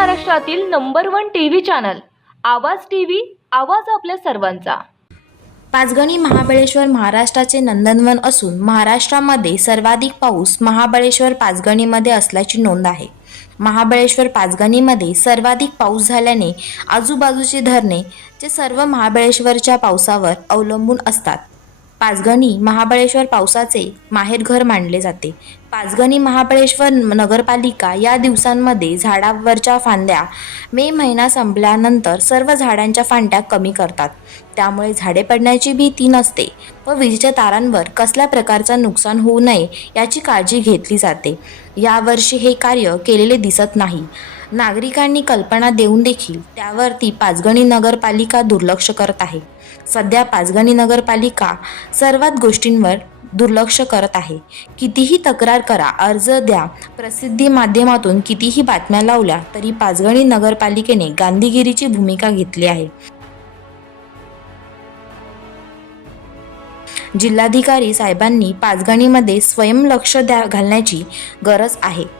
महाराष्ट्रातील number one TV channel Awaaz TV आवाज आपल्या सर्वांचा. पाचगणी महाबळेश्वर महाराष्ट्राचे नंदनवन असून महाराष्ट्रामध्ये सर्वाधिक पाऊस महाबळेश्वर पाचगणीमध्ये असल्याची नोंद आहे. महाबळेश्वर पाचगणीमध्ये सर्वाधिक पाऊस झाल्याने आजूबाजूची धरणे जे सर्व महाबळेश्वरच्या पावसावर अवलंबून असतात. पाचगणी महाबळेश्वर पावसाचे माहेरघर मानले जाते. पाचगणी महाबळेश्वर नगरपालिका या दिवसांमध्ये झाडावरच्या फांद्या मे महिना संपल्यानंतर सर्व झाडांच्या फांद्या कमी करतात. त्यामुळे झाडे पडण्याची भीती नसते व विजेच्या तारांवर कसल्या प्रकारचं नुकसान होऊ नये याची काळजी घेतली जाते. यावर्षी हे कार्य केलेले दिसत नाही. नागरिकांनी कल्पना देऊन देखील त्यावरती पाचगणी नगरपालिका दुर्लक्ष करत आहे. सध्या पाचगणी नगरपालिका सर्वात गोष्टींवर दुर्लक्ष करत आहे. कितीही तक्रार करा. अर्ज द्या. प्रसिद्धी माध्यमातून कितीही बातम्या लावल्या तरी पाचगणी नगरपालिकेने गांधीगिरीची भूमिका घेतली आहे. जिल्हाधिकारी साहेबांनी पाचगणीमध्ये स्वयं लक्ष द्या घालण्याची गरज आहे.